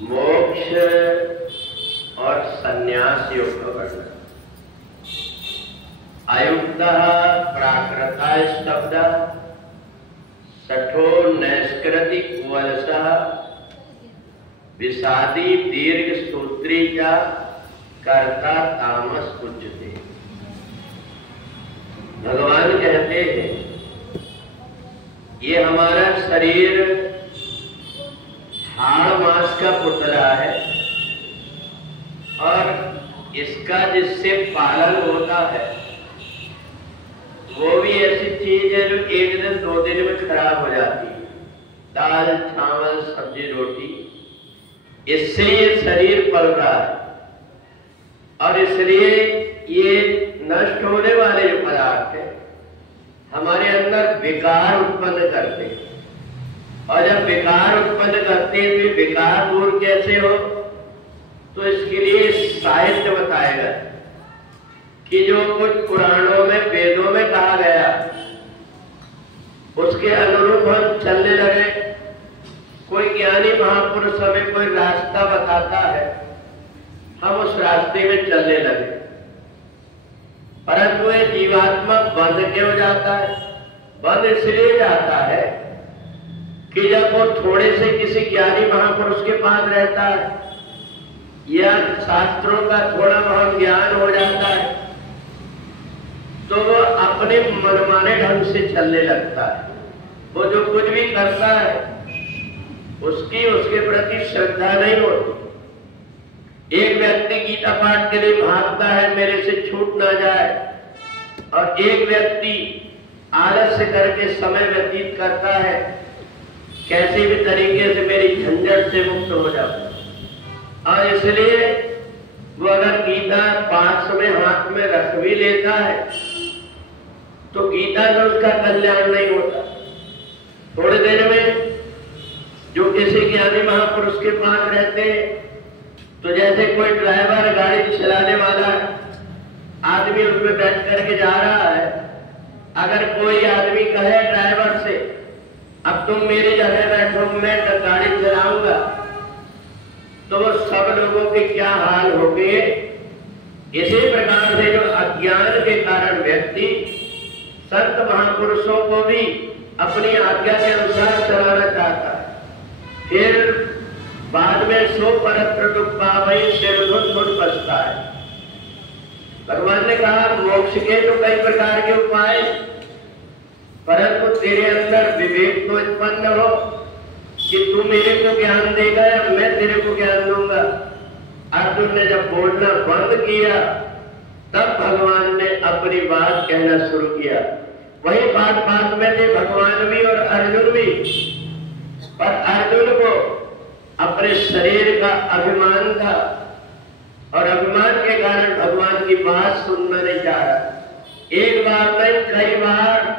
मोक्ष और संन्यास योग का वर्णन। अयुक्तः प्राकृता शब्द सठो नैष्कृति कुवलसः विषादी दीर्घ सूत्री का कर्ता तामस उच्चते। भगवान कहते हैं ये हमारा शरीर हाड़ मांस का पुतला है और इसका जिससे पालन होता है वो भी ऐसी चीज है जो एक दिन दो दिन में खराब हो जाती है। दाल चावल सब्जी रोटी, इससे ये शरीर पल रहा है और इसलिए ये नष्ट होने वाले जो पदार्थ है हमारे अंदर विकार उत्पन्न करते हैं और जब विकार उत्पन्न करते हैं तो विकार दूर कैसे हो, तो इसके लिए साहित्य बताएगा कि जो कुछ पुराणों में वेदों में कहा गया उसके अनुरूप हम चलने लगे। कोई ज्ञानी महापुरुष हमें कोई रास्ता बताता है, हम उस रास्ते में चलने लगे, परंतु ये जीवात्मा बंध क्यों जाता है? बंध इसलिए जाता है कि जब वो थोड़े से किसी ज्ञानी महापुरुष के पास रहता है या शास्त्रों का थोड़ा बहुत ज्ञान हो जाता है तो वो अपने मनमाने ढंग से चलने लगता है। वो जो कुछ भी करता है उसकी उसके प्रति श्रद्धा नहीं होती। एक व्यक्ति गीता पाठ के लिए भागता है मेरे से छूट ना जाए, और एक व्यक्ति आलस्य करके समय व्यतीत करता है कैसे भी तरीके से मेरी झंझट से मुक्त हो जाऊं। और इसलिए वो अगर गीता पाठ में हाथ में रख भी लेता है तो गीता से उसका कल्याण नहीं होता। थोड़े दिन में जो किसी ज्ञानी महापुरुष के पास रहते हैं तो जैसे कोई ड्राइवर गाड़ी चलाने वाला है, आदमी उसमें बैठ करके जा रहा है, अगर कोई आदमी कहे ड्राइवर से अब तुम मेरी जगह बैठो मैं गाड़ी चलाऊंगा, तो वो सब लोगों के क्या हाल होंगे। इसी प्रकार से जो अज्ञान के कारण व्यक्ति संत महापुरुषों को भी अपनी आज्ञा के अनुसार चलाना चाहता है, फिर बाद में सो परत्र दुख पावई सिर धुन बचता है। भगवान ने कहा मोक्ष के तो कई प्रकार के उपाय, परंतु तेरे अंदर विवेक तो उत्पन्न हो कि तू मेरे को ज्ञान देगा या मैं तेरे को ज्ञान दूंगा। अर्जुन ने जब बोलना बंद किया तब भगवान ने अपनी बात कहना शुरू किया। वही बात बात में थे भगवान भी और अर्जुन भी, पर अर्जुन को अपने शरीर का अभिमान था और अभिमान के कारण भगवान की बात सुनना नहीं चाह रहा। एक बार नहीं कई बार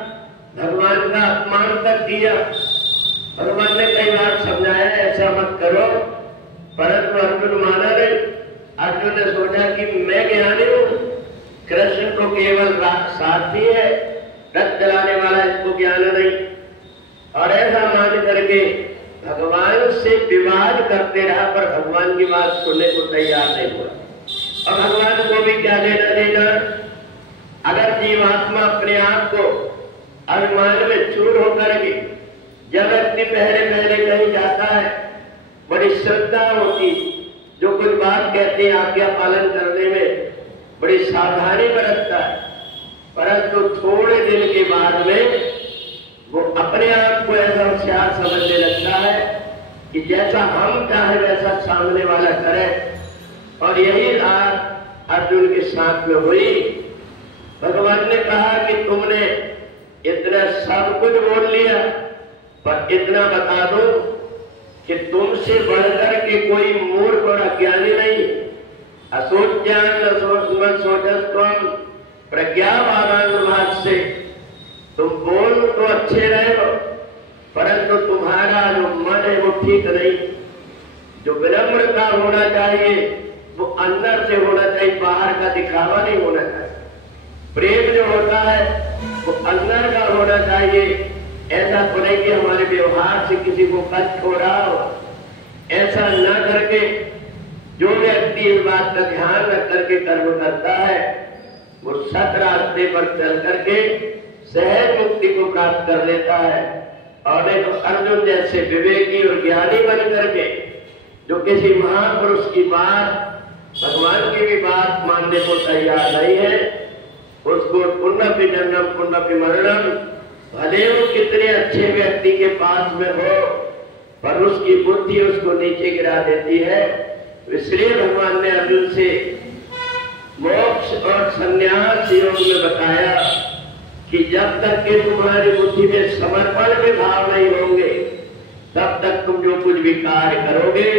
भगवान का अपमान तक किया। भगवान ने कई बार समझाया ऐसा मत करो, परंतु अर्जुन माना नहीं। अर्जुन ने सोचा कि मैं ज्ञानी हूं, कृष्ण तो केवल सारथी है, रथ चलाने वाला, इसको ज्ञान नहीं। और ऐसा मान करके भगवान से विवाद करते रहा, पर भगवान की बात सुनने को तैयार नहीं हुआ। और भगवान को भी क्या लेना देना। अगर जीवात्मा अपने आप को अभिमान में चूर होकर के जब व्यक्ति पहले पहले कहीं जाता है बड़ी श्रद्धा होती, जो कुछ बात कहते हैं आज्ञा पालन करने में बड़ी सावधानी बरतता है, परंतु थोड़े दिन के बाद में वो अपने आप को ऐसा होशियार समझने लगता है कि जैसा हम चाहे वैसा सामने वाला करे। और यही बात अर्जुन के साथ में हुई। भगवान ने कहा कि तुमने इतना सब कुछ बोल लिया, पर इतना बता दो कि तुमसे बढ़कर के कोई मूर्ख और अज्ञानी नहीं। असोज्ञान सोचस्तम प्रज्ञावान से तुम बोल तो अच्छे रहे हो, परंतु तुम्हारा जो मन है वो ठीक नहीं। जो विनम्रता होना चाहिए वो अंदर से होना चाहिए, बाहर का दिखावा नहीं होना चाहिए। प्रेम जो होता है वो अंदर का होना चाहिए। ऐसा तो नहीं कि हमारे व्यवहार से किसी को कष्ट हो रहा हो करके जो व्यक्ति इस बात का ध्यान रख करके कर्म करता है वो सत रास्ते पर चल करके सहज मुक्ति को प्राप्त कर लेता है। और नहीं तो अर्जुन जैसे विवेकी और ज्ञानी बन करके जो किसी महापुरुष की बात, भगवान की भी बात मानने को तैयार नहीं है, उसको पुण्यपि जन्म पुण्यपि मरणम, भले वो कितने अच्छे व्यक्ति के पास में हो पर उसकी बुद्धि उसको नीचे गिरा देती है। इसलिए भगवान ने अर्जुन से मोक्ष और संन्यास योग में बताया कि जब तक कि तुम्हारी बुद्धि में समर्पण के भाव नहीं होंगे तब तक तुम जो कुछ भी कार्य करोगे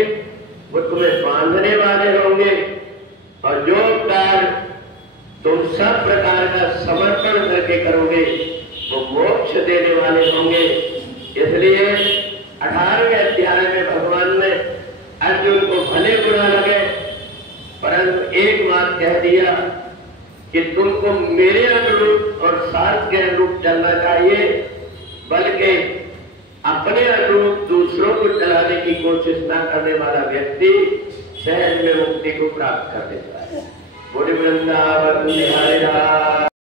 वो तुम्हें बांधने वाले होंगे, और जो कार्य तुम सब प्रकार का समर्पण करके करोगे वो मोक्ष देने वाले होंगे। इसलिए 18वें अध्याय में भगवान ने अर्जुन को भले बुरा लगे परंतु एक बात कह दिया कि तुमको मेरे अनुरूप और शास्त्र के अनुरूप चलना चाहिए, बल्कि अपने अनुरूप दूसरों को चलाने की कोशिश न करने वाला व्यक्ति सहज में मुक्ति को प्राप्त कर देता है। बोले वृंदावन बिहारी।